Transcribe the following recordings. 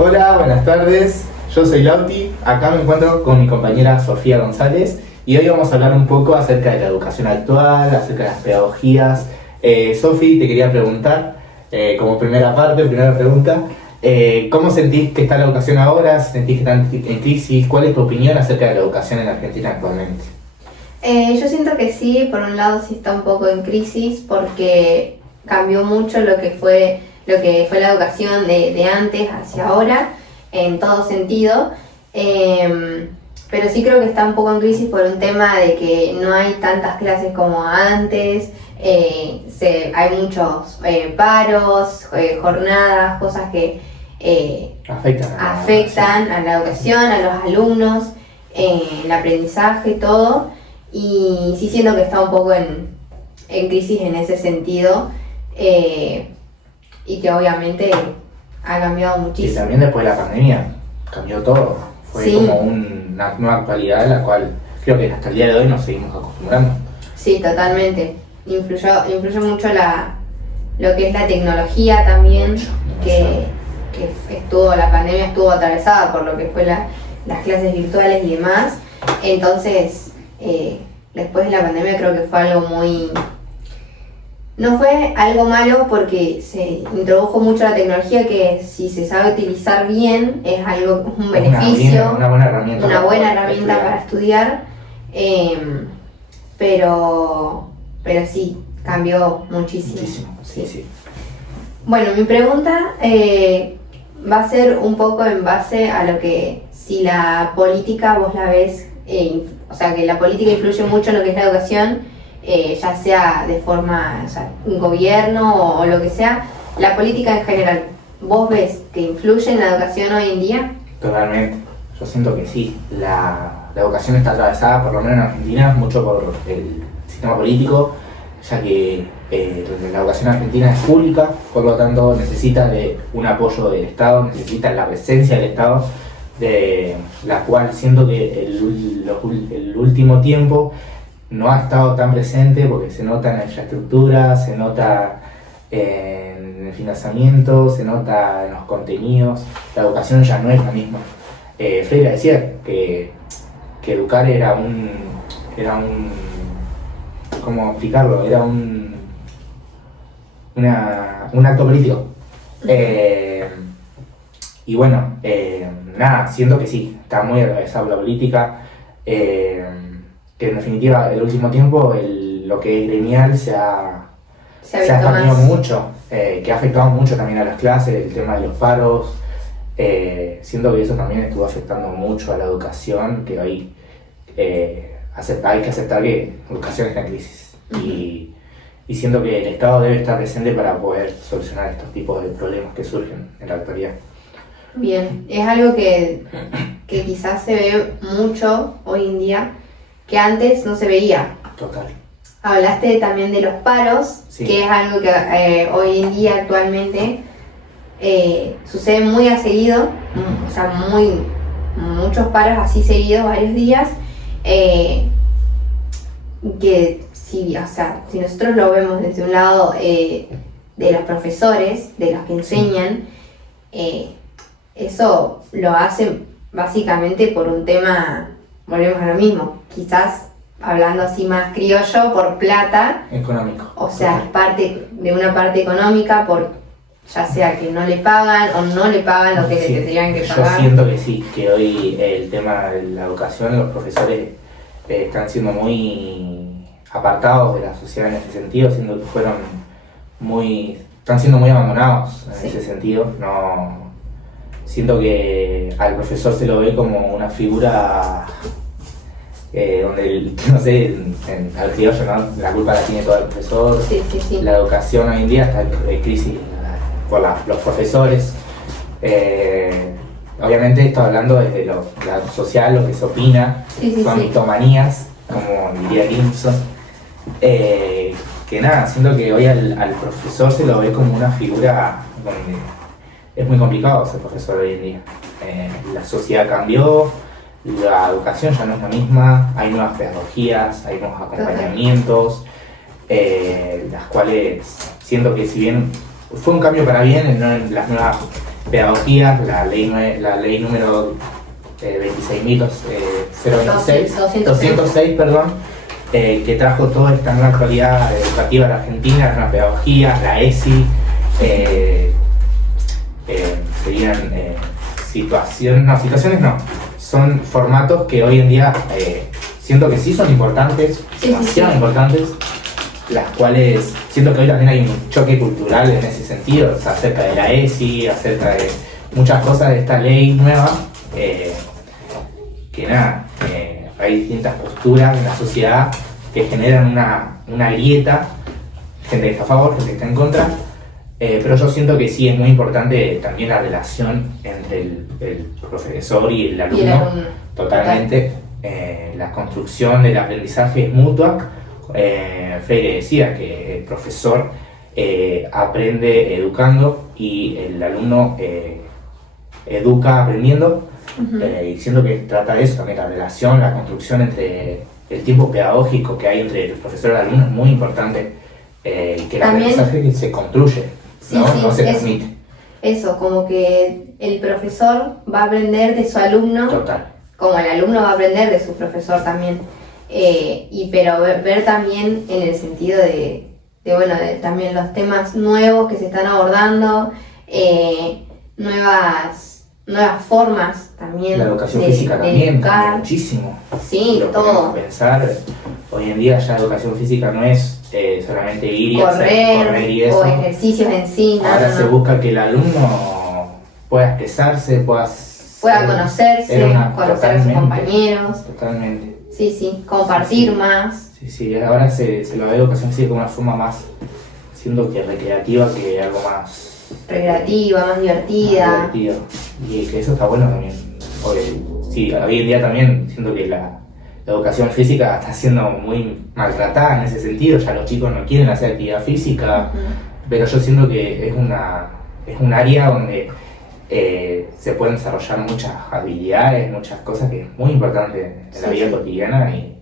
Hola, buenas tardes. Yo soy Lauti. Acá me encuentro con mi compañera Sofía González y hoy vamos a hablar un poco acerca de la educación actual, acerca de las pedagogías. Sofi, te quería preguntar, como primera pregunta, ¿cómo sentís que está la educación ahora? ¿Sentís que está en crisis? ¿Cuál es tu opinión acerca de la educación en Argentina actualmente? Yo siento que sí, por un lado sí está un poco en crisis porque cambió mucho lo que fue la educación de antes hacia ahora, en todo sentido. Pero sí creo que está un poco en crisis por un tema de que no hay tantas clases como antes, hay muchos paros, jornadas, cosas que afectan a la educación, a los alumnos, el aprendizaje, todo. Y sí siento que está un poco en crisis en ese sentido, y que obviamente ha cambiado muchísimo. Y también después de la pandemia cambió todo. Fue Sí. como una nueva actualidad a la cual creo que hasta el día de hoy nos seguimos acostumbrando. Sí, totalmente. Influyó mucho lo que es la tecnología también, que la pandemia estuvo atravesada por lo que fue las clases virtuales y demás. Entonces, después de la pandemia creo que fue algo no fue algo malo porque se introdujo mucho la tecnología, que si se sabe utilizar bien es un beneficio, una buena herramienta. una buena herramienta para estudiar, pero sí, cambió muchísimo. Sí. Bueno, mi pregunta va a ser un poco en base a lo que, si la política vos la ves, o sea, que la política influye mucho en lo que es la educación, ya sea de forma, o sea, un gobierno o lo que sea, la política en general, ¿vos ves que influye en la educación hoy en día? Totalmente. Yo siento que sí. La educación está atravesada, por lo menos en Argentina, mucho por el sistema político, ya que la educación argentina es pública, por lo tanto necesita de un apoyo del Estado, necesita la presencia del Estado, de la cual siento que el último tiempo no ha estado tan presente, porque se nota en la infraestructura, se nota en el financiamiento, se nota en los contenidos. La educación ya no es la misma. Freire decía que educar era un ¿cómo explicarlo? Era un acto político. Y bueno, nada, siento que sí, está muy atravesada la política, que en definitiva el último tiempo lo que es gremial se ha expandido mucho, que ha afectado mucho también a las clases, el tema de los paros. Siento que eso también estuvo afectando mucho a la educación, que hoy hay que aceptar que la educación está en crisis. Y siento que el Estado debe estar presente para poder solucionar estos tipos de problemas que surgen en la actualidad. Bien, es algo que quizás se ve mucho hoy en día, que antes no se veía. Total. Hablaste también de los paros, sí, que es algo que hoy en día actualmente sucede muy a seguido, o sea, muchos paros así seguidos, varios días, que si nosotros lo vemos desde un lado de los profesores, de los que enseñan, eso lo hacen básicamente por un tema, volvemos a lo mismo, quizás hablando así más criollo, por plata. Económico. O sea, es parte de una parte económica, ya sea que no le pagan o no le pagan lo que le tendrían que pagar. Yo siento que sí, que hoy el tema de la educación, los profesores están siendo muy apartados de la sociedad en ese sentido, siendo que están siendo muy abandonados en ese sentido. No, siento que al profesor se lo ve como una figura donde, no sé, al criollo, ¿no? La culpa la tiene todo el profesor. Sí. La educación hoy en día está en crisis por los profesores. Obviamente estoy hablando desde lo social, lo que se opina, son mitomanías, como diría Gibson. Que nada, siento que hoy al profesor se lo ve como una figura donde es muy complicado ser profesor hoy en día. La sociedad cambió, la educación ya no es la misma, hay nuevas pedagogías, hay nuevos acompañamientos, las cuales siento que si bien fue un cambio para bien en las nuevas pedagogías, la ley número 26.026, perdón, que trajo toda esta nueva actualidad educativa en la Argentina, la nueva pedagogía, la ESI, serían situaciones no, son formatos que hoy en día siento que sí son importantes, demasiado importantes, las cuales siento que hoy también hay un choque cultural en ese sentido, o sea, acerca de la ESI, acerca de muchas cosas de esta ley nueva, que nada, hay distintas posturas en la sociedad que generan una grieta, gente que está a favor, gente que está en contra, pero yo siento que sí es muy importante también la relación entre el profesor y el alumno, totalmente. La construcción del aprendizaje es mutua. Freire decía que el profesor aprende educando y el alumno educa aprendiendo. Y siento que trata de eso también, la relación, la construcción entre el tiempo pedagógico que hay entre el profesor y el alumno es muy importante, que el aprendizaje se construye, ¿no? No se transmite. Eso, como que el profesor va a aprender de su alumno, total, como el alumno va a aprender de su profesor también, pero ver también en el sentido de también los temas nuevos que se están abordando, nuevas formas también. La educación física también educar. Muchísimo. Sí, todo. Pensar, hoy en día ya la educación física no es solamente ir y correr y eso. O ejercicios en sí. Ahora se busca que el alumno pueda expresarse, pueda conocerse, conocer a sus compañeros. Totalmente. Sí, compartir más. Sí, ahora se lo ve educación física como una forma más, siendo que recreativa, que algo más recreativa, más divertida. Y que eso está bueno también. Hoy en día también siento que la educación física está siendo muy maltratada en ese sentido, ya los chicos no quieren hacer actividad física, pero yo siento que es un área donde se pueden desarrollar muchas habilidades, muchas cosas que es muy importante en la vida cotidiana y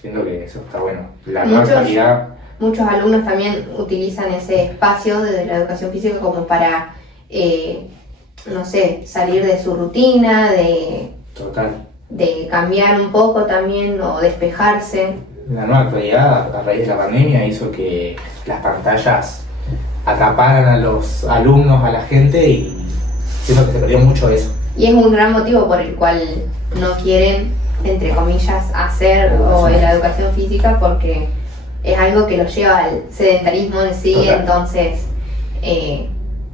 siento que eso está bueno. La nueva actualidad. Muchos alumnos también utilizan ese espacio de la educación física como para, salir de su rutina, de cambiar un poco también o despejarse. La nueva actualidad a raíz de la pandemia hizo que las pantallas atraparan a los alumnos, a la gente, y siento que se perdió mucho eso. Y es un gran motivo por el cual no quieren, entre comillas, hacer la educación física, porque es algo que los lleva al sedentarismo en sí. Total. Entonces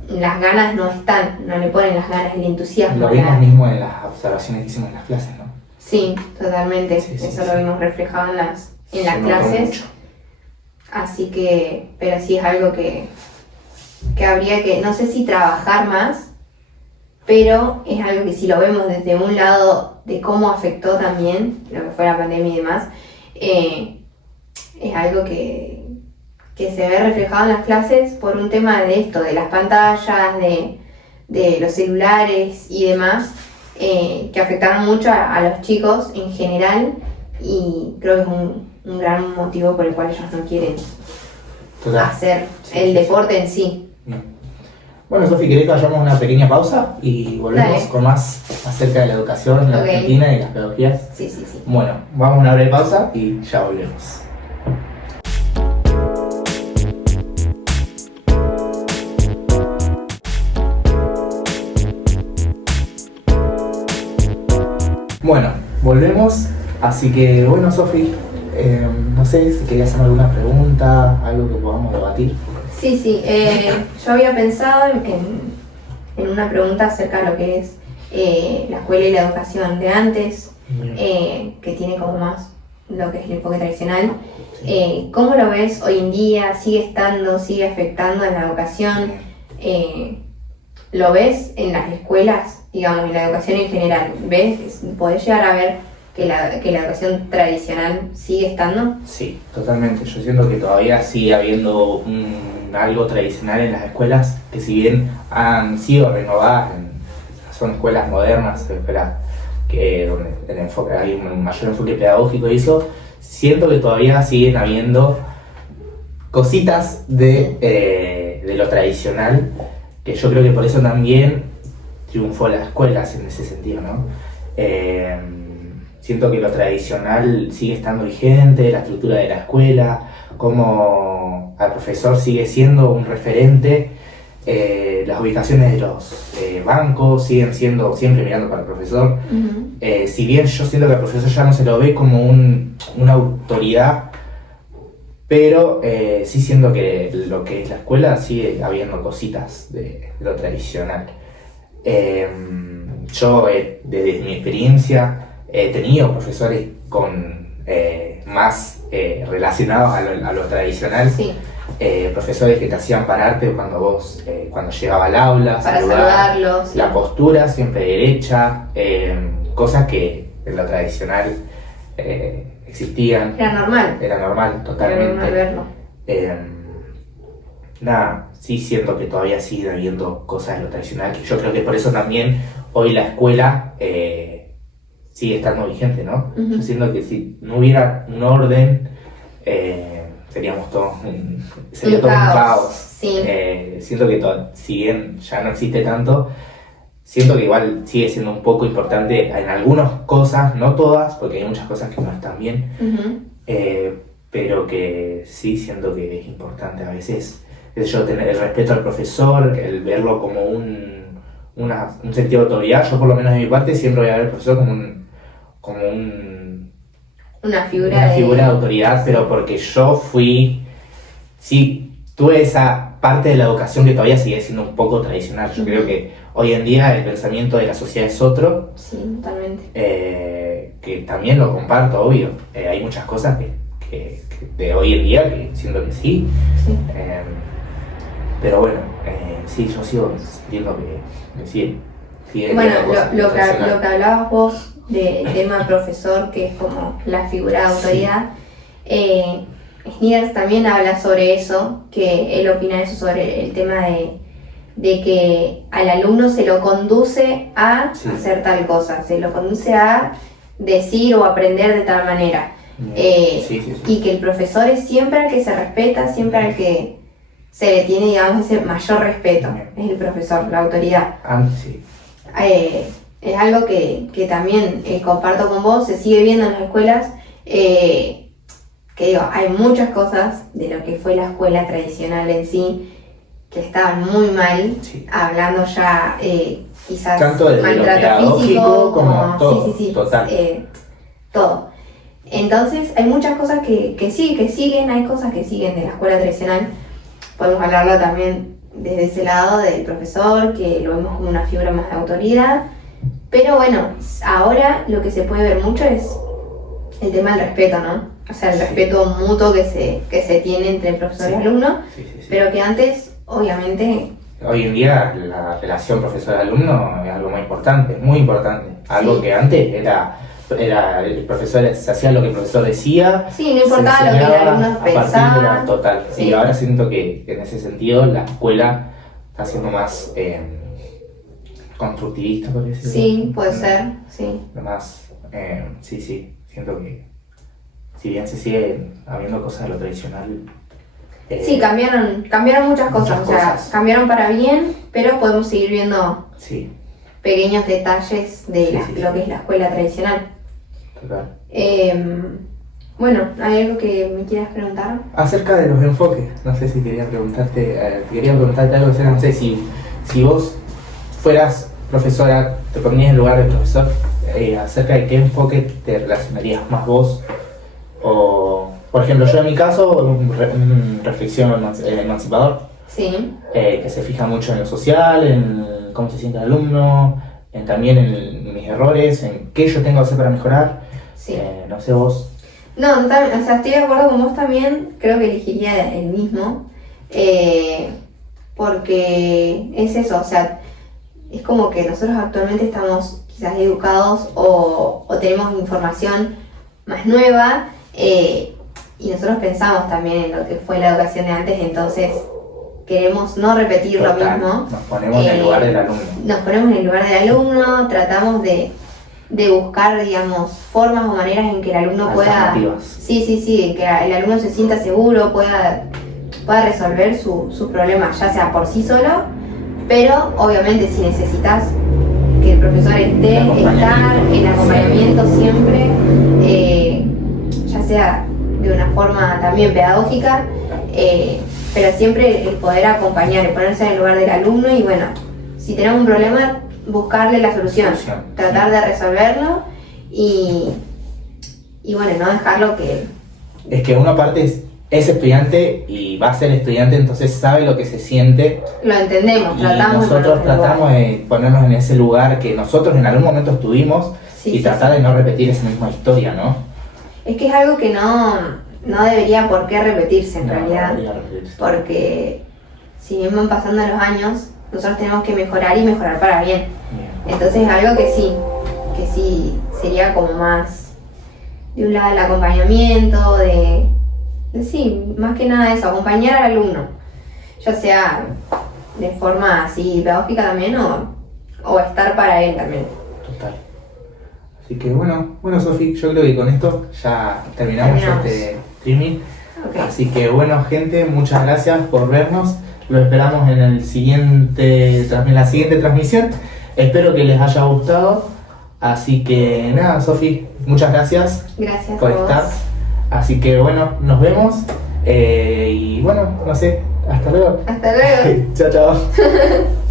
las ganas no están, no le ponen las ganas, el entusiasmo. Lo vimos mismo en las observaciones que hicimos en las clases, ¿no? Sí, totalmente, eso lo vimos reflejado en las clases. Mucho. Así que, pero sí es algo que habría que, no sé si trabajar más, pero es algo que si lo vemos desde un lado de cómo afectó también lo que fue la pandemia y demás, es algo que se ve reflejado en las clases por un tema de esto, de las pantallas, de los celulares y demás, que afectaron mucho a los chicos en general, y creo que es un gran motivo por el cual ellos no quieren hacer el deporte en sí. Bien. Bueno, Sofi, ¿querés que vayamos a una pequeña pausa y volvemos con más acerca de la educación en la Argentina y las pedagogías? Sí. Bueno, vamos a una breve pausa y ya volvemos. Bueno, volvemos, así que bueno, Sofi, no sé si querías hacer alguna pregunta, algo que podamos debatir. Sí, yo había pensado en una pregunta acerca de lo que es la escuela y la educación de antes, que tiene como más lo que es el enfoque tradicional. ¿Cómo lo ves hoy en día? ¿Sigue afectando en la educación? ¿Lo ves en las escuelas, digamos, en la educación en general? ¿Podés llegar a ver que la educación tradicional sigue estando? Sí, totalmente. Yo siento que todavía sigue habiendo algo tradicional en las escuelas, que si bien han sido renovadas, son escuelas modernas, escuelas donde hay un mayor enfoque pedagógico y eso, siento que todavía siguen habiendo cositas de de lo tradicional, que yo creo que por eso también triunfó las escuelas en ese sentido, ¿no? Siento que lo tradicional sigue estando vigente, la estructura de la escuela, como al profesor sigue siendo un referente, las ubicaciones de los bancos siguen siendo siempre mirando para el profesor. Si bien yo siento que el profesor ya no se lo ve como una autoridad, pero sí siento que lo que es la escuela sigue habiendo cositas de lo tradicional. Yo, desde mi experiencia, he tenido profesores más relacionados a lo tradicional. Sí. Profesores que te hacían pararte cuando llegaba al aula, Para saludarlos. Sí. La postura siempre derecha, cosas que en lo tradicional existían. Era normal, totalmente. Era normal verlo. Sí siento que todavía sigue habiendo cosas de lo tradicional, que yo creo que por eso también hoy la escuela sigue estando vigente, ¿no? Yo siento que si no hubiera un orden, seríamos todos sería todo un caos. Sí. Siento que si bien ya no existe tanto, siento que igual sigue siendo un poco importante en algunas cosas, no todas, porque hay muchas cosas que no están bien, pero que sí siento que es importante a veces, tener el respeto al profesor, el verlo como un sentido de autoridad. Yo por lo menos de mi parte siempre voy a ver al profesor como una figura de autoridad, pero porque yo tuve esa parte de la educación que todavía sigue siendo un poco tradicional. Yo creo que hoy en día el pensamiento de la sociedad es otro. Sí, totalmente. Que también lo comparto, obvio. Hay muchas cosas que de hoy en día que siento que sí. Pero bueno, sí, yo sigo sintiendo que sí. Bueno, lo que hablabas vos del tema profesor, que es como la figura de autoridad, Snider también habla sobre eso, que él opina eso sobre el tema de que al alumno se lo conduce a hacer tal cosa, se lo conduce a decir o aprender de tal manera. Y que el profesor es siempre al que se respeta, siempre al que se le tiene, digamos, ese mayor respeto. Es el profesor, la autoridad. Es algo que también comparto con vos, se sigue viendo en las escuelas, que digo, hay muchas cosas de lo que fue la escuela tradicional en sí que estaban muy mal, hablando ya quizás tanto de maltrato físico como todo, total. Todo. Entonces hay muchas cosas que siguen, hay cosas que siguen de la escuela tradicional. Podemos hablarlo también desde ese lado del profesor, que lo vemos como una figura más de autoridad. Pero bueno, ahora lo que se puede ver mucho es el tema del respeto, ¿no? O sea, el respeto mutuo que se tiene entre el profesor y el alumno, pero que antes, obviamente... Hoy en día la relación profesor-alumno es algo muy importante. Algo que antes era el profesor, se hacía lo que el profesor decía. Sí, no importaba lo que el alumno pensaba. Total. Sí. Y ahora siento que en ese sentido la escuela está siendo más constructivista, por decirlo. Sí, puede ser, sí. Más, siento que si bien se sigue habiendo cosas de lo tradicional. Sí, cambiaron muchas cosas, o sea, cambiaron para bien, pero podemos seguir viendo pequeños detalles de lo que es la escuela tradicional. Total. Bueno, ¿hay algo que me quieras preguntar? Acerca de los enfoques, no sé si quería preguntarte algo, no sé si vos fueras profesora, te ponías en lugar del profesor, acerca de qué enfoque te relacionarías más vos, o por ejemplo yo en mi caso, un reflexión emancipador, que se fija mucho en lo social, en cómo se siente el alumno, también en mis errores, en qué yo tengo que hacer para mejorar, no sé vos. No, o sea, estoy de acuerdo con vos también, creo que elegiría el mismo, porque es eso, o sea, es como que nosotros actualmente estamos quizás educados o tenemos información más nueva, y nosotros pensamos también en lo que fue la educación de antes, entonces queremos no repetir lo mismo. Nos ponemos en el lugar del alumno. Nos ponemos en el lugar del alumno, tratamos de buscar, digamos, formas o maneras en que el alumno pueda... Alternativas. Sí, que el alumno se sienta seguro, pueda pueda resolver sus problemas, ya sea por sí solo, pero obviamente si necesitas que el profesor esté, estar en acompañamiento siempre, ya sea de una forma también pedagógica, pero siempre el poder acompañar, el ponerse en el lugar del alumno y bueno, si tenemos un problema, buscarle la solución, tratar de resolverlo y bueno, no dejarlo que... Es que uno aparte es estudiante y va a ser estudiante, entonces sabe lo que se siente. Lo entendemos, y nosotros tratamos de ponernos en ese lugar que nosotros en algún momento estuvimos y tratar de no repetir esa misma historia, ¿no? Es que es algo que no debería por qué repetirse en realidad, porque si bien van pasando los años, nosotros tenemos que mejorar y mejorar para bien. Entonces es algo que sí sería como más de un lado el acompañamiento, sí, más que nada eso, acompañar al alumno, ya sea de forma así pedagógica también o estar para él también. Total. Así que bueno Sofi, yo creo que con esto ya terminamos este streaming. Okay. Así que bueno gente, muchas gracias por vernos. Lo esperamos en la siguiente transmisión. Espero que les haya gustado. Así que nada, Sofi, muchas gracias. Gracias por estar. Así que bueno, nos vemos. Y bueno, no sé, hasta luego. Hasta luego. Chao, chao.